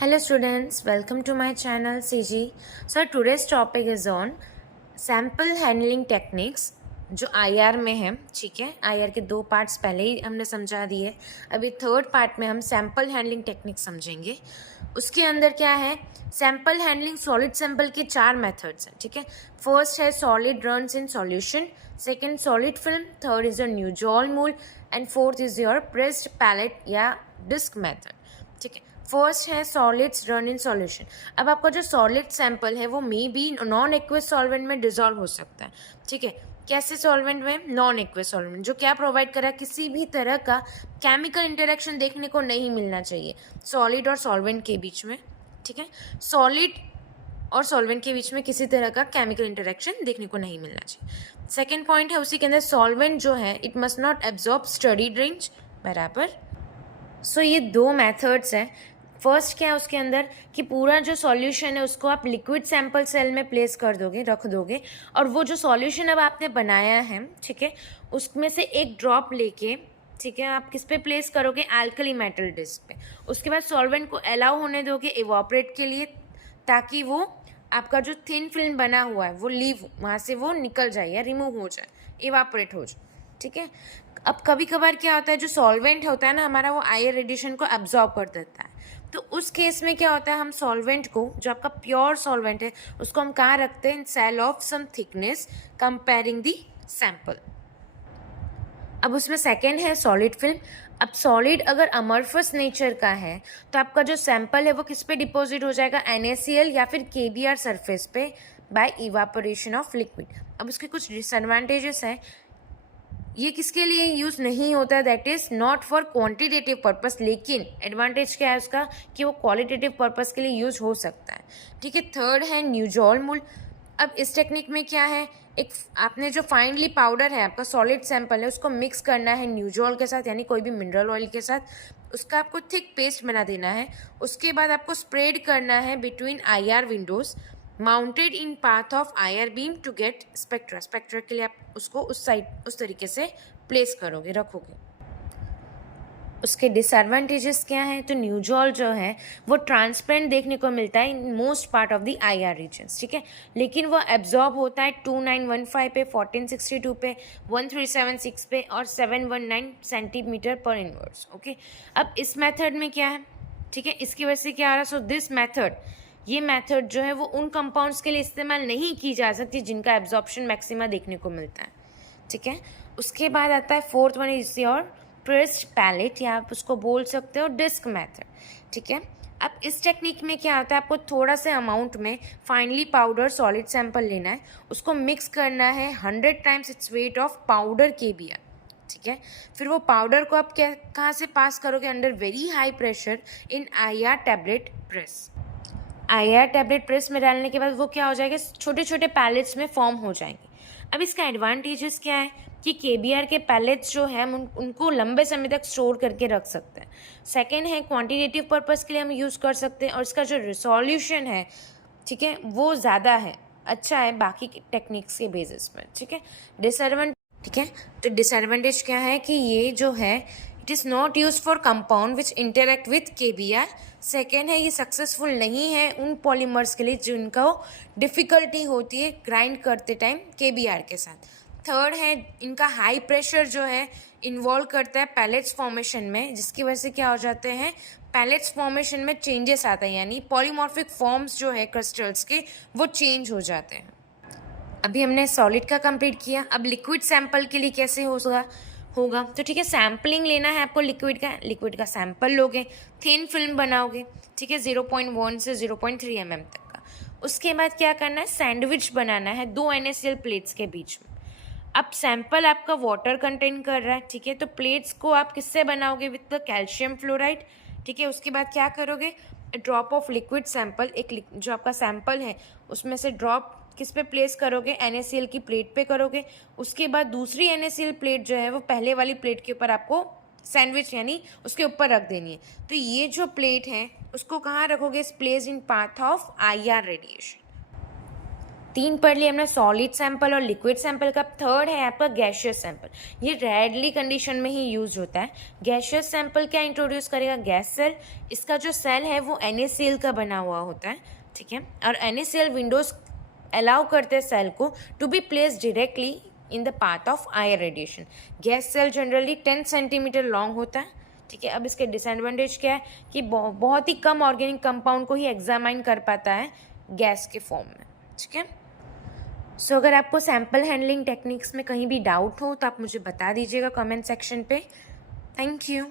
Hello students, welcome to my channel CG. So today's topic is on sample handling techniques जो IR में है. ठीक है, IR के दो पार्ट्स पहले ही हमने समझा दिए. अभी थर्ड पार्ट में हम सैम्पल हैंडलिंग टेक्निक समझेंगे. उसके अंदर क्या है, सैम्पल हैंडलिंग सॉलिड सैम्पल के 4 मेथड्स हैं. ठीक है, फर्स्ट है solid runs in solution, second solid film, third is your nujol mould and fourth is your pressed pellet या डिस्क मेथड. ठीक है, फर्स्ट है सॉलिड्स रन इन सॉल्यूशन. अब आपका जो सॉलिड सैंपल है वो may be non aqueous solvent में डिजॉल्व हो सकता है. ठीक है, कैसे सॉल्वेंट में? नॉन एक्वस सॉल्वेंट जो क्या प्रोवाइड करा, किसी भी तरह का केमिकल इंटरेक्शन देखने को नहीं मिलना चाहिए सॉलिड और सॉल्वेंट के बीच में. ठीक है, सॉलिड और सॉल्वेंट के बीच में किसी तरह का केमिकल इंटरेक्शन देखने को नहीं मिलना चाहिए. सेकेंड पॉइंट है उसी के अंदर सॉल्वेंट जो है it must not absorb studied range. बराबर. सो ये दो मेथड्स हैं. फर्स्ट क्या है उसके अंदर कि पूरा जो सॉल्यूशन है उसको आप लिक्विड सैंपल सेल में प्लेस कर दोगे, रख दोगे, और वो जो सॉल्यूशन अब आपने बनाया है, ठीक है, उसमें से एक ड्रॉप लेके, ठीक है, आप किस पे प्लेस करोगे? एल्कली मेटल डिस्क पे. उसके बाद सॉल्वेंट को अलाउ होने दोगे इवॉपरेट के लिए, ताकि वो आपका जो थिन फिल्म बना हुआ है वो लीव वहाँ से वो निकल जाए या रिमूव हो जाए, इवापोरेट हो जाए. ठीक है, अब कभी कभार क्या होता है, जो सॉल्वेंट होता है ना हमारा, वो आईआर रेडिएशन को एब्जॉर्ब कर देता है. तो उस केस में क्या होता है, हम सॉल्वेंट को, जो आपका प्योर सॉल्वेंट है, उसको हम कहाँ रखते हैं? In cell of some thickness comparing the sample. अब उसमें सेकेंड है सॉलिड फिल्म. अब सॉलिड अगर अमरफस नेचर का है तो आपका जो सैंपल है वो किस पे डिपॉजिट हो जाएगा? NaCl या फिर KBr सरफेस पे बाय इवापोरेशन ऑफ लिक्विड. अब उसके कुछ डिसएडवांटेजेस हैं. ये किसके लिए यूज़ नहीं होता? That is not for quantitative purpose. लेकिन एडवांटेज क्या है उसका कि वो क्वालिटेटिव पर्पस के लिए यूज हो सकता है. ठीक है, थर्ड है न्यूजॉल मोल्ड. अब इस टेक्निक में क्या है, एक आपने जो फाइनली पाउडर है, आपका सॉलिड सैंपल है, उसको मिक्स करना है न्यूजॉल के साथ, यानी कोई भी मिनरल ऑयल के साथ. उसका आपको थिक पेस्ट बना देना है. उसके बाद आपको स्प्रेड करना है between IR windows mounted in path of IR beam to get spectra. Spectra के लिए आप उसको उस साइड उस तरीके से प्लेस करोगे, रखोगे. उसके डिसएडवांटेजेस क्या हैं? तो न्यूजॉल जो है वो ट्रांसपेरेंट देखने को मिलता है in most part of the IR regions. ठीक है, लेकिन वो एब्जॉर्ब होता है 2915 पे, 1462 पे, 1376 पे और 719 सेंटीमीटर पर इनवर्स. ओके, अब इस मेथड में क्या है, ठीक है, इसकी वजह से क्या आ रहा है? सो दिस मेथड, ये मेथड जो है वो उन कंपाउंड्स के लिए इस्तेमाल नहीं की जा सकती जिनका एब्जॉर्प्शन मैक्सिमा देखने को मिलता है. ठीक है, उसके बाद आता है fourth one is your pressed pellet, या आप उसको बोल सकते हो डिस्क मेथड. ठीक है, अब इस टेक्निक में क्या होता है, आपको थोड़ा से अमाउंट में फाइनली पाउडर सॉलिड सैंपल लेना है, उसको मिक्स करना है 100 times its weight of powder KBr. ठीक है, फिर वो पाउडर को आप क्या कहाँ से पास करोगे? Under very high pressure in IR tablet press. IR tablet press में डालने के बाद वो क्या हो जाएगा? छोटे छोटे पैलेट्स में फॉर्म हो जाएंगे. अब इसका एडवांटेजेस क्या है कि KBr के पैलेट्स जो है हम उनको लंबे समय तक स्टोर करके रख सकते हैं. सेकेंड है क्वांटिटेटिव पर्पस के लिए हम यूज़ कर सकते हैं, और इसका जो रिसोल्यूशन है, ठीक है, वो ज़्यादा है, अच्छा है बाकी टेक्निक्स के बेसिस पर. ठीक है, ठीक है, तो डिसएडवांटेज क्या है कि ये जो है it is not use for compound which interact with KBr. Second है ये सक्सेसफुल नहीं है उन पॉलीमर्स के लिए जिनको डिफ़िकल्टी होती है ग्राइंड करते टाइम KBr के साथ. थर्ड है इनका हाई प्रेशर जो है इन्वॉल्व करता है पैलेट्स फॉर्मेशन में, जिसकी वजह से क्या हो जाते हैं, पैलेट्स फॉर्मेशन में चेंजेस आता है, यानी पॉलीमॉर्फिक फॉर्म्स जो है क्रिस्टल्स के वो चेंज हो जाते हैं. अभी हमने सॉलिड का कंप्लीट किया. अब लिक्विड सैंपल के लिए कैसे होगा तो ठीक है, सैम्पलिंग लेना है आपको लिक्विड का सैंपल लोगे, थिन फिल्म बनाओगे. ठीक है, 0.1 से 0.3 mm तक का. उसके बाद क्या करना है, सैंडविच बनाना है 2 NaCl प्लेट्स के बीच में. अब सैंपल आपका वाटर कंटेन कर रहा है. ठीक है, तो प्लेट्स को आप किससे बनाओगे? With the calcium fluoride. ठीक है, उसके बाद क्या करोगे, ड्रॉप ऑफ लिक्विड सैंपल, एक जो आपका सैंपल है उसमें से ड्रॉप किस पे प्लेस करोगे? NaCl की प्लेट पे करोगे. उसके बाद दूसरी NaCl प्लेट जो है वो पहले वाली प्लेट के ऊपर आपको सैंडविच यानी उसके ऊपर रख देनी है. तो ये जो प्लेट है उसको कहाँ रखोगे? Place in path of IR radiation. तीन पढ़ लिया हमने सॉलिड सैंपल और लिक्विड सैंपल का। थर्ड है आपका गैशियस सैंपल। ये रेयरली कंडीशन में ही यूज होता है। गैशियस सैंपल क्या इंट्रोड्यूस करेगा? Gas cell. इसका जो सेल है वो NaCl का बना हुआ होता है, ठीक है। और NaCl विंडोज अलाउ करते हैं सेल को to be place directly in the path of IR radiation. Gas cell generally 10 centimetre long होता है, ठीक है। अब इसके डिसएडवांटेज क्या है कि बहुत ही कम ऑर्गेनिक कंपाउंड को ही एग्जामाइन कर पाता है गैस के फॉर्म में, ठीक है। सो अगर आपको सैम्पल हैंडलिंग टेक्निक्स में कहीं भी डाउट हो तो आप मुझे बता दीजिएगा कमेंट सेक्शन पे। Thank you.